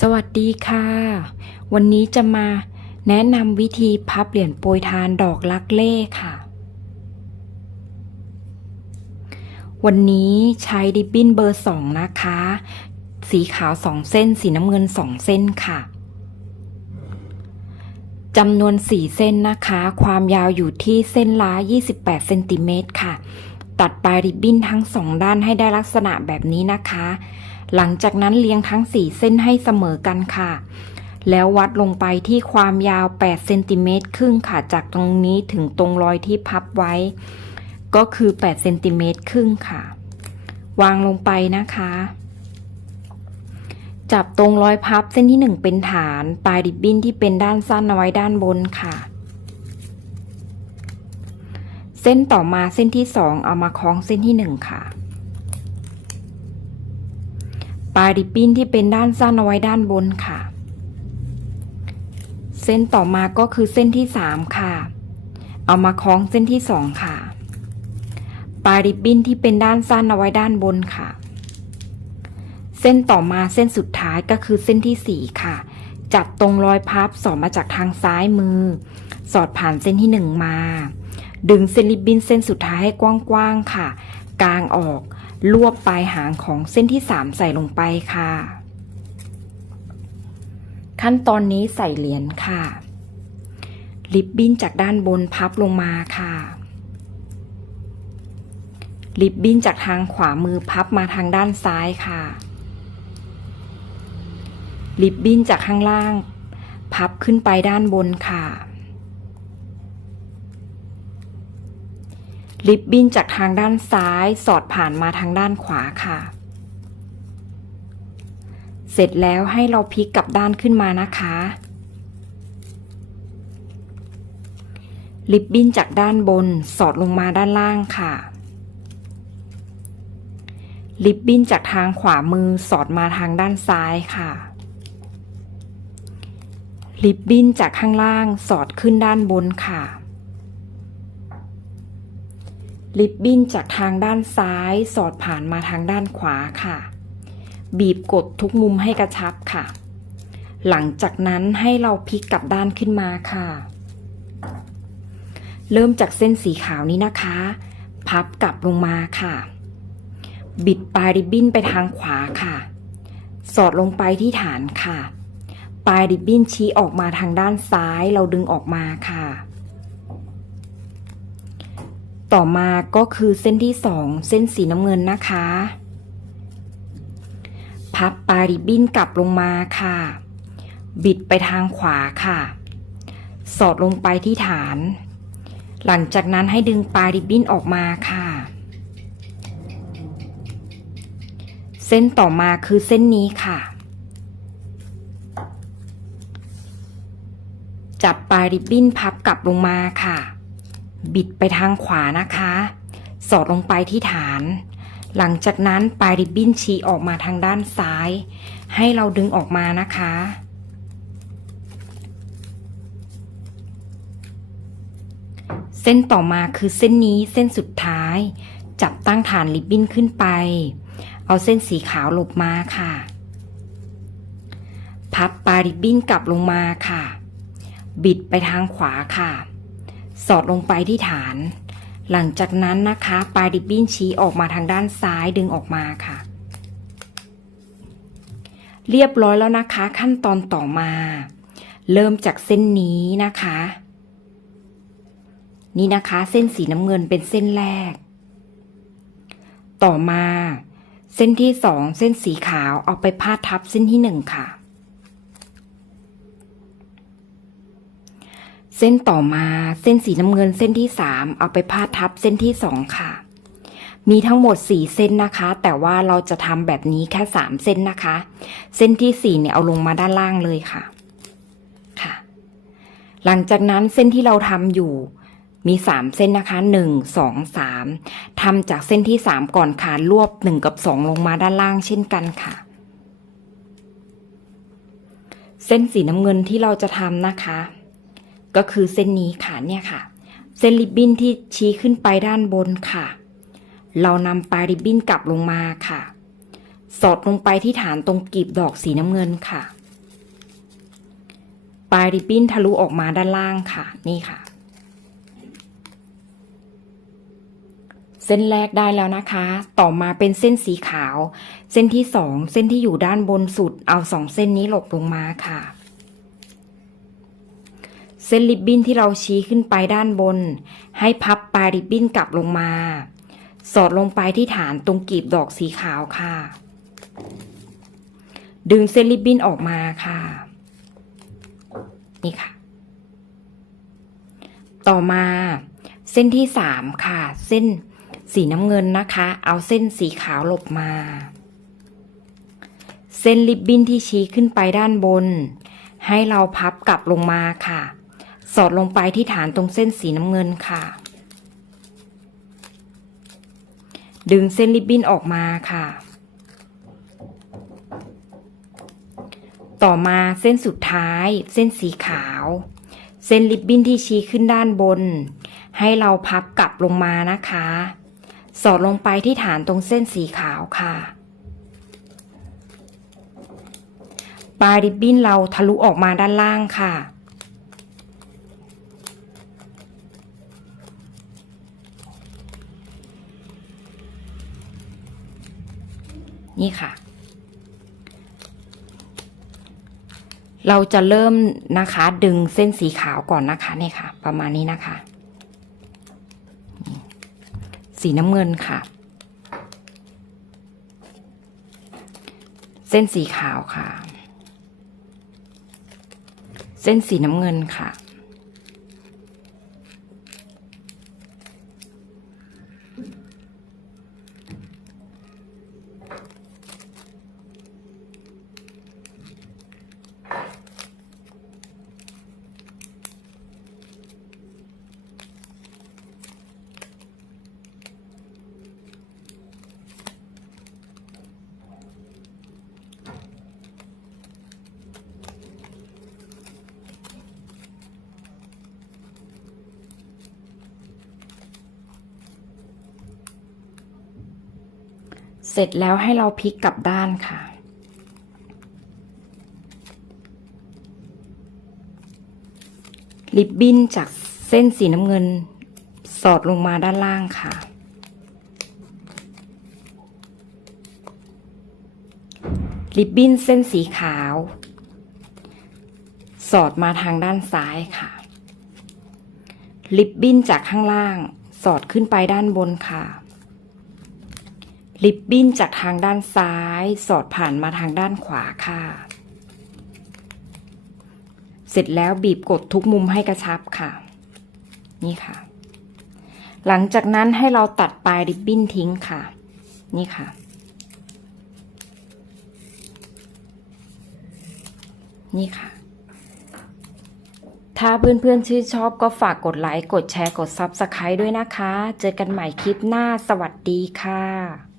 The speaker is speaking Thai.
สวัสดีค่ะ วันนี้จะมาแนะนำวิธีพับเหรียญโปรยทานดอกลักเล่ค่ะ วันนี้ใช้ริบบิ้นเบอร์สองนะคะ สีขาวสองเส้น สีน้ำเงินสองเส้นค่ะจำนวนสี่เส้นนะคะ ความยาวอยู่ที่เส้นละ28เซนติเมตรค่ะ ตัดปลายริบบิ้นทั้งสองด้านให้ได้ลักษณะแบบนี้นะคะ หลังจากนั้นเรียงทั้ง 4 เส้นให้เสมอกันค่ะ แล้ววัดลงไปที่ความยาว8เซนติเมตรครึ่งค่ะ จากตรงนี้ถึงตรงรอยที่พับไว้ ก็คือ8เซนติเมตรครึ่งค่ะ วางลงไปนะคะ จับตรงรอยพับเส้นที่ 1 เป็นฐาน ปลายริบบิ้นที่เป็นด้านสั้นเอาไว้ด้านบนค่ะเส้นต่อมาเส้นที่ 2 เอามาคล้องเส้นที่ 1 ค่ะ ปลายริบบิ้นที่เป็นด้านสั้นเอาไว้ด้านบนค่ะ เส้นต่อมาก็คือเส้นที่สามค่ะ เอามาคล้องเส้นที่สองค่ะ ปลายริบบิ้นที่เป็นด้านสั้นเอาไว้ด้านบนค่ะ เส้นต่อมาเส้นสุดท้ายก็คือเส้นที่สี่ค่ะ จับตรงรอยพับสอดมาจากทางซ้ายมือ สอดผ่านเส้นที่หนึ่งมา ดึงเส้นริบบิ้นเส้นสุดท้ายให้กว้างๆค่ะกางออก รวบปลายหางของเส้นที่ 3 ใส่ลงไปค่ะ ขั้นตอนนี้ใส่เหรียญค่ะ ริบบิ้นจากด้านบนพับลงมาค่ะ ริบบิ้นจากทางขวามือพับมาทางด้านซ้ายค่ะ ริบบิ้นจากข้างล่าง พับขึ้นไปด้านบนค่ะ ริบบิ้นจากทางด้านซ้ายสอดผ่านมาทางด้านขวาค่ะ เสร็จแล้วให้เราพลิกกลับด้านขึ้นมานะคะ ริบบิ้นจากด้านบนสอดลงมาด้านล่างค่ะ ริบบิ้นจากทางขวามือสอดมาทางด้านซ้ายค่ะ ริบบิ้นจากข้างล่างสอดขึ้นด้านบนค่ะ ริบบิ้นจากทางด้านซ้ายสอดผ่านมาทางด้านขวาค่ะ บีบกดทุกมุมให้กระชับค่ะ หลังจากนั้นให้เราพลิกกลับด้านขึ้นมาค่ะ เริ่มจากเส้นสีขาวนี้นะคะ พับกลับลงมาค่ะ บิดปลายริบบิ้นไปทางขวาค่ะ สอดลงไปที่ฐานค่ะ ปลายริบบิ้นชี้ออกมาทางด้านซ้ายเราดึงออกมาค่ะ ต่อมาก็คือเส้นที่สองเส้นสีน้ำเงินนะคะ พับปลายริบบิ้นกลับลงมาค่ะ บิดไปทางขวาค่ะ สอดลงไปที่ฐาน หลังจากนั้นให้ดึงปลายริบบิ้นออกมาค่ะ เส้นต่อมาคือเส้นนี้ค่ะ จับปลายริบบิ้นพับกลับลงมาค่ะ บิดไปทางขวานะคะ สอดลงไปที่ฐาน หลังจากนั้นปลายริบบิ้นชี้ออกมาทางด้านซ้าย ให้เราดึงออกมานะคะ เส้นต่อมาคือเส้นนี้เส้นสุดท้าย จับตั้งฐานริบบิ้นขึ้นไป เอาเส้นสีขาวหลบมาค่ะ พับปลายริบบิ้นกลับลงมาค่ะ บิดไปทางขวาค่ะ สอดลงไปที่ฐาน หลังจากนั้นนะคะปลายริบบิ้นชี้ออกมาทางด้านซ้ายดึงออกมาค่ะ เรียบร้อยแล้วนะคะ ขั้นตอนต่อมา เริ่มจากเส้นนี้นะคะ นี่นะคะเส้นสีน้ำเงินเป็นเส้นแรก ต่อมา เส้นที่สองเส้นสีขาวเอาไปพาดทับเส้นที่หนึ่งค่ะ ส้นต่อมาเส้นสีน้ำเงินเส้นที่สามเอาไปพาดทับเส้นที่สองค่ะ มีทั้งหมดสี่เส้นนะคะ แต่ว่าเราจะทำแบบนี้แค่สามเส้นนะคะ เส้นที่สี่เนี่ยเอาลงมาด้านล่างเลยค่ะค่ะ หลังจากนั้นเส้นที่เราทำอยู่มีสามเส้นนะคะหนึ่งสองสามทำจากเส้นที่สามก่อนค่ะรวบหนึ่งกับสองลงมาด้านล่างเช่นกันค่ะ เส้นสีน้ำเงินที่เราจะทำนะคะ ก็คือเส้นนี้ค่ะเนี่ยค่ะ เส้นริบบิ้นที่ชี้ขึ้นไปด้านบนค่ะ เรานำปลายริบบิ้นกลับลงมาค่ะ สอดลงไปที่ฐานตรงกลีบดอกสีน้ำเงินค่ะ ปลายริบบิ้นทะลุออกมาด้านล่างค่ะ นี่ค่ะ เส้นแรกได้แล้วนะคะ ต่อมาเป็นเส้นสีขาว เส้นที่สองเส้นที่อยู่ด้านบนสุด เอาสองเส้นนี้หลบลงมาค่ะ เส้นริบบิ้นที่เราชี้ขึ้นไปด้านบน ให้พับปลายริบบิ้นกลับลงมา สอดลงไปที่ฐานตรงกีบดอกสีขาวค่ะ ดึงเส้นริบบิ้นออกมาค่ะ นี่ค่ะ ต่อมาเส้นที่สามค่ะ เส้นสีน้ำเงินนะคะ เอาเส้นสีขาวหลบมา เส้นริบบิ้นที่ชี้ขึ้นไปด้านบน ให้เราพับกลับลงมาค่ะ สอดลงไปที่ฐานตรงเส้นสีน้ำเงินค่ะ ดึงเส้นริบบิ้นออกมาค่ะ ต่อมาเส้นสุดท้าย เส้นสีขาว เส้นริบบิ้นที่ชี้ขึ้นด้านบน ให้เราพับกลับลงมานะคะ สอดลงไปที่ฐานตรงเส้นสีขาวค่ะปลายริบบิ้นเราทะลุออกมาด้านล่างค่ะ นี่ค่ะ เราจะเริ่มนะคะดึงเส้นสีขาวก่อนนะคะเนี่ยค่ะ ประมาณนี้นะคะ สีน้ำเงินค่ะ เส้นสีขาวค่ะ เส้นสีน้ำเงินค่ะ เสร็จแล้วให้เราพลิกกลับด้านค่ะริบบิ้นจากเส้นสีน้ำเงิน สอดลงมาด้านล่างค่ะริบบิ้นเส้นสีขาว สอดมาทางด้านซ้ายค่ะริบบิ้นจากข้างล่าง สอดขึ้นไปด้านบนค่ะ ริบบิ้นจากทางด้านซ้าย สอดผ่านมาทางด้านขวาค่ะ เสร็จแล้วบีบกดทุกมุมให้กระชับค่ะ นี่ค่ะ หลังจากนั้นให้เราตัดปลายริบบิ้นทิ้งค่ะ นี่ค่ะ นี่ค่ะ ถ้าเพื่อนๆชื่นชอบก็ฝากกดไลค์ กดแชร์ กด Subscribe ด้วยนะคะ เจอกันใหม่คลิปหน้า สวัสดีค่ะ